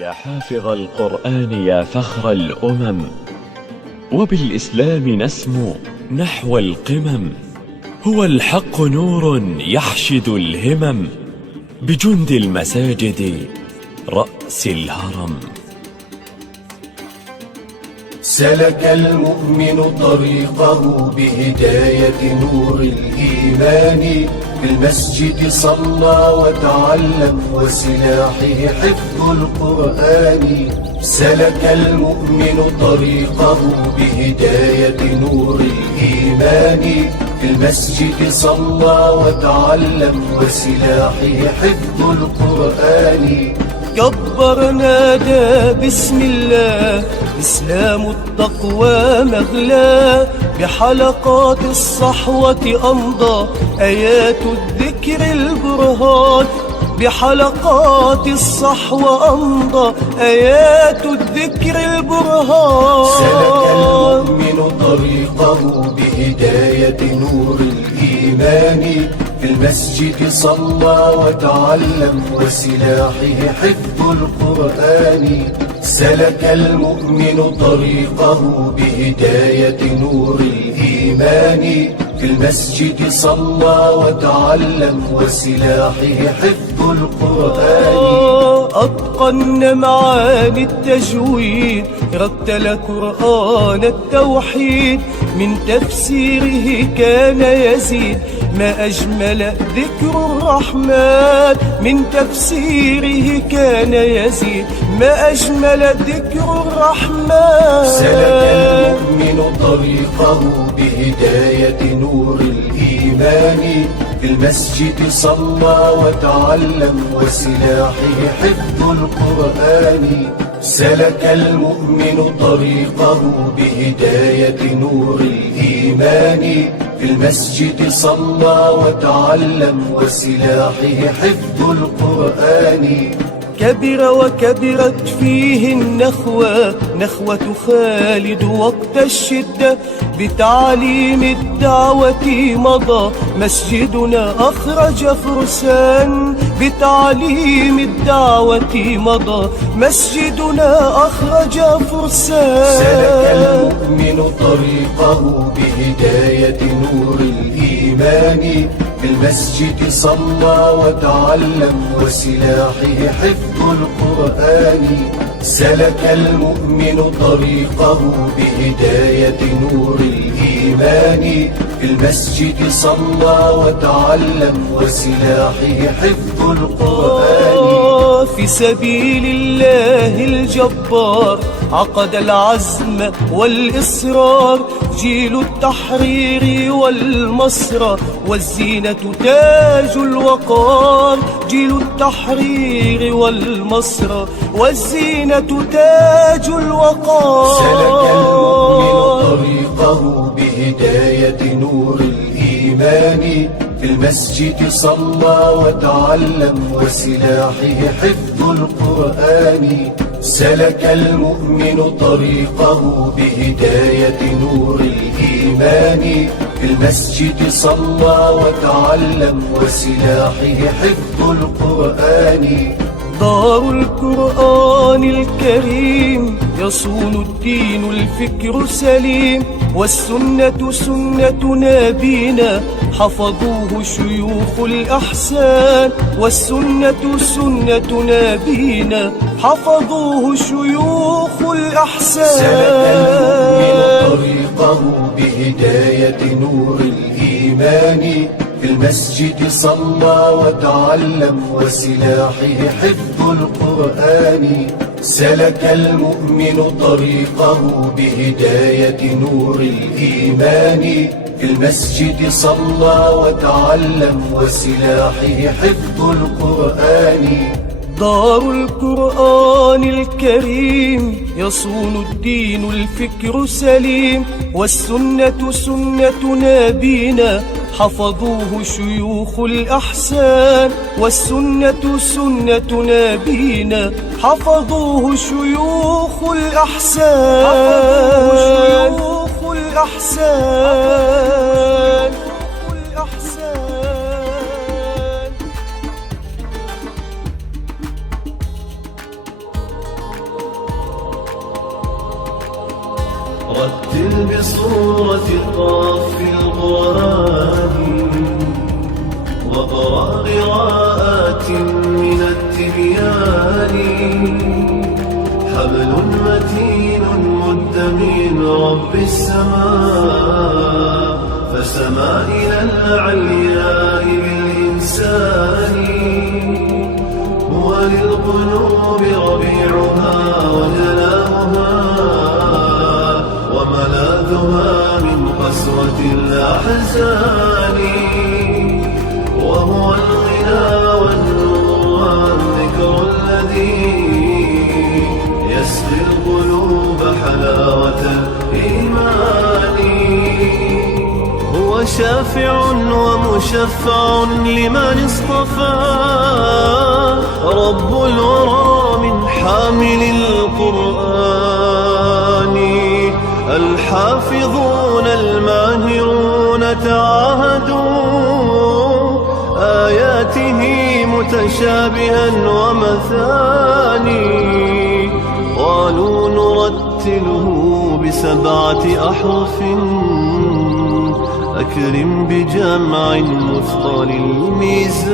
يا حافظ القرآن يا فخر الأمم، وبالإسلام نسمو نحو القمم. هو الحق نور يحشد الهمم، بجند المساجد رأس الهرم. سلك المؤمن طريقه بهداية نور الإيمان، بالمسجد صلى وتعلم وسلاحه حفظ القرآن. سلك المؤمن طريقه بهداية نور الإيمان، بالمسجد صلى وتعلم وسلاحه حفظ القرآن. كبر نادى بسم الله، إسلام التقوى مغلى، بحلقات الصحوة أمضى آيات الذكر البرهان. بحلقات الصحوة أمضى آيات الذكر البرهان. سلك المؤمن طريقه بهداية نور الإيمان، في المسجد صلى وتعلم وسلاحه حفظ القرآن. سلك المؤمن طريقه بهداية نور الإيمان، في المسجد صلى وتعلم وسلاحه حفظ القرآن. أتقن معاني التجويد، رتل قرآن التوحيد، من تفسيره كان يزيد ما أجمل ذكر الرحمن. من تفسيره كان يزيد ما أجمل ذكر الرحمن. سلك المؤمن طريقه بهداية نور الإيمان، في المسجد صلى وتعلم وسلاحه حفظ القرآن. سلك المؤمن طريقه بهداية نور الإيمان، في المسجد صلى وتعلم وسلاحه حفظ القرآن. كبر وكبرت فيه النخوة، نخوة خالد وقت الشدة، بتعليم الدعوة مضى مسجدنا أخرج فرسان. بتعليم الدعوة مضى مسجدنا أخرج فرسان. سلك المؤمن طريقه بهداية نور الإيمان، في المسجد صلى وتعلم وسلاحه حفظ القرآن. سلك المؤمن طريقه بهداية نور الإيمان، في المسجد صلى وتعلم وسلاحه حفظ القرآن. في سبيل الله الجبار عقد العزم والإصرار، جيل التحرير والمسرى والزينة تاج الوقار. جيل التحرير والمسرى والزينة تاج الوقار. سلك المؤمن طريقه بهداية نور الإيمان، في المسجد صلى وتعلم وسلاحه حفظ القرآن سلك المؤمن طريقه بهداية نور الإيمان في المسجد صلى وتعلم وسلاحه حفظ القرآن دار القرآن الكريم يصون الدين الفكر سليم والسنة سنة نبينا حفظوه شيوخ الأحسان والسنة سنة نبينا حفظوه شيوخ الأحسان سلك المؤمن طريقه بهداية نور الإيمان في المسجد صلى وتعلم وسلاحه حفظ القرآن سلك المؤمن طريقه بهداية نور الإيمان في المسجد صلى وتعلم وسلاحه حفظ القرآن دار القرآن الكريم يصون الدين الفكر سليم والسنة سنة نبينا حفظوه شيوخ الأحسان والسنة سنة نبينا حفظوه شيوخ الأحسان رتل بصورة قاف القرآن وقرأ قراءات من التبيان حبل متين مد من رب السماء فسما إلى العلياء بالإنسان هو للقلوب ربيعها وجلاؤها وملاذها من قسوة الأحزان وهو الغنى والنور والذكر الذي يسقي القلوب حلاوة الإيمان هو شافع ومشفع لمن اصطفى رب الورى من حامل القرآن الحافظون الماهرون تعاهدوا آياته متشابها ومثاني قالوا نرتله ب7 أحرف أكرم بجمع مثقل الميزان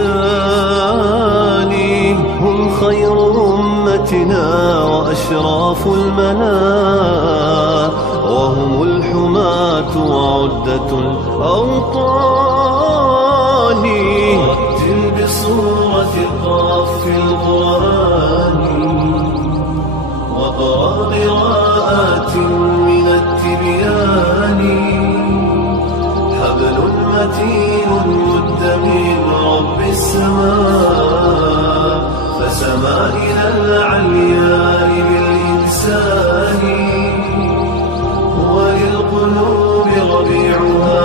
هم خير أمتنا وأشراف الملا وهم الحماة وعدة الأوطان رتل بصورة قاف القرآن وقرأ قراءات من التبيان حبل متين مد من رب السماء فسما إلى العلياء بالإنسان هو للقلوب ربيعها